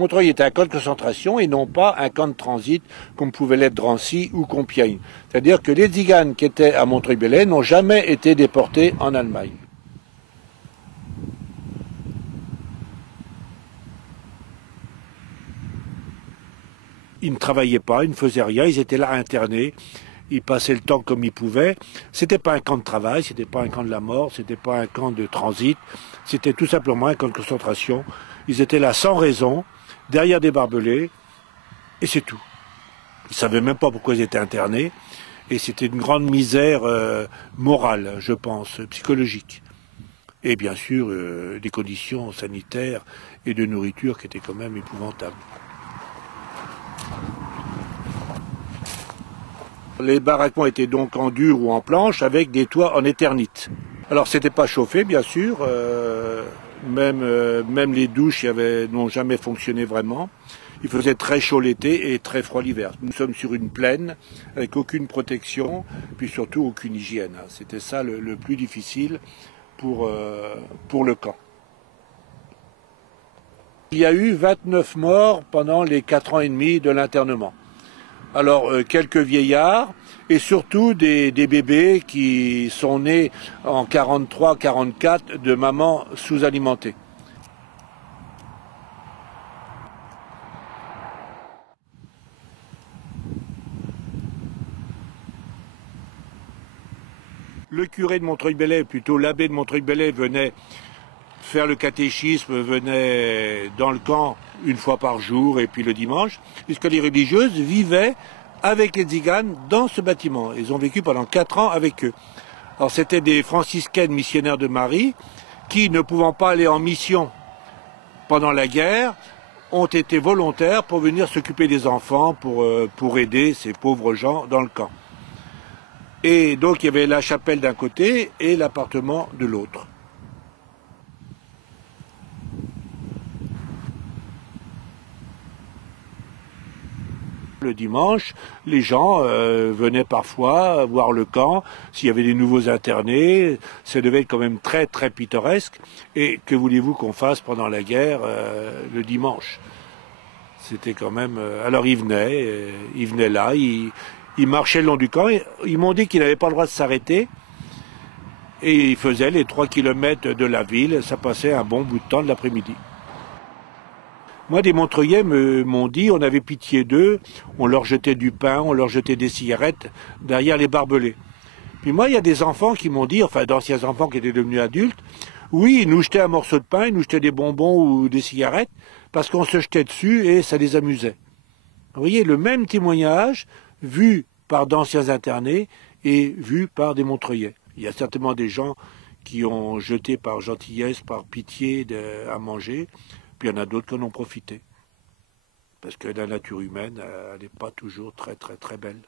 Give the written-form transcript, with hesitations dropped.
Montreuil était un camp de concentration et non pas un camp de transit comme pouvait l'être Drancy ou Compiègne. C'est-à-dire que les tziganes qui étaient à Montreuil-Bellay n'ont jamais été déportés en Allemagne. Ils ne travaillaient pas, ils ne faisaient rien, ils étaient là internés. Ils passaient le temps comme ils pouvaient. C'était pas un camp de travail, c'était pas un camp de la mort, c'était pas un camp de transit. C'était tout simplement un camp de concentration. Ils étaient là sans raison, derrière des barbelés, et c'est tout. Ils savaient même pas pourquoi ils étaient internés. Et c'était une grande misère morale, je pense, psychologique. Et bien sûr, des conditions sanitaires et de nourriture qui étaient quand même épouvantables. Les baraquements étaient donc en dur ou en planche avec des toits en éternite. Alors c'était pas chauffé bien sûr, même les douches n'ont jamais fonctionné vraiment. Il faisait très chaud l'été et très froid l'hiver. Nous sommes sur une plaine avec aucune protection, puis surtout aucune hygiène. C'était ça le plus difficile pour le camp. Il y a eu 29 morts pendant les 4 ans et demi de l'internement. Alors, quelques vieillards et surtout des bébés qui sont nés en 43-44 de mamans sous-alimentées. Le curé de Montreuil-Bellay, plutôt l'abbé de Montreuil-Bellay, venait faire le catéchisme, venait dans le camp une fois par jour et puis le dimanche, puisque les religieuses vivaient avec les tziganes dans ce bâtiment. Ils ont vécu pendant 4 ans avec eux. Alors c'était des franciscaines missionnaires de Marie qui, ne pouvant pas aller en mission pendant la guerre, ont été volontaires pour venir s'occuper des enfants, pour aider ces pauvres gens dans le camp. Et donc il y avait la chapelle d'un côté et l'appartement de l'autre. Le dimanche, les gens venaient parfois voir le camp, s'il y avait des nouveaux internés, ça devait être quand même très très pittoresque. Et que voulez-vous qu'on fasse pendant la guerre le dimanche? C'était quand même... Alors ils venaient là, ils marchaient le long du camp, ils m'ont dit qu'ils n'avaient pas le droit de s'arrêter. Et ils faisaient les 3 kilomètres de la ville, ça passait un bon bout de temps de l'après-midi. Moi, des Montreuillais m'ont dit, on avait pitié d'eux, on leur jetait du pain, on leur jetait des cigarettes derrière les barbelés. Puis moi, il y a des enfants qui m'ont dit, enfin d'anciens enfants qui étaient devenus adultes, oui, ils nous jetaient un morceau de pain, ils nous jetaient des bonbons ou des cigarettes, parce qu'on se jetait dessus et ça les amusait. Vous voyez, le même témoignage, vu par d'anciens internés et vu par des Montreuillais. Il y a certainement des gens qui ont jeté par gentillesse, par pitié à manger, puis il y en a d'autres qui en ont profité. Parce que la nature humaine, elle n'est pas toujours très très très belle.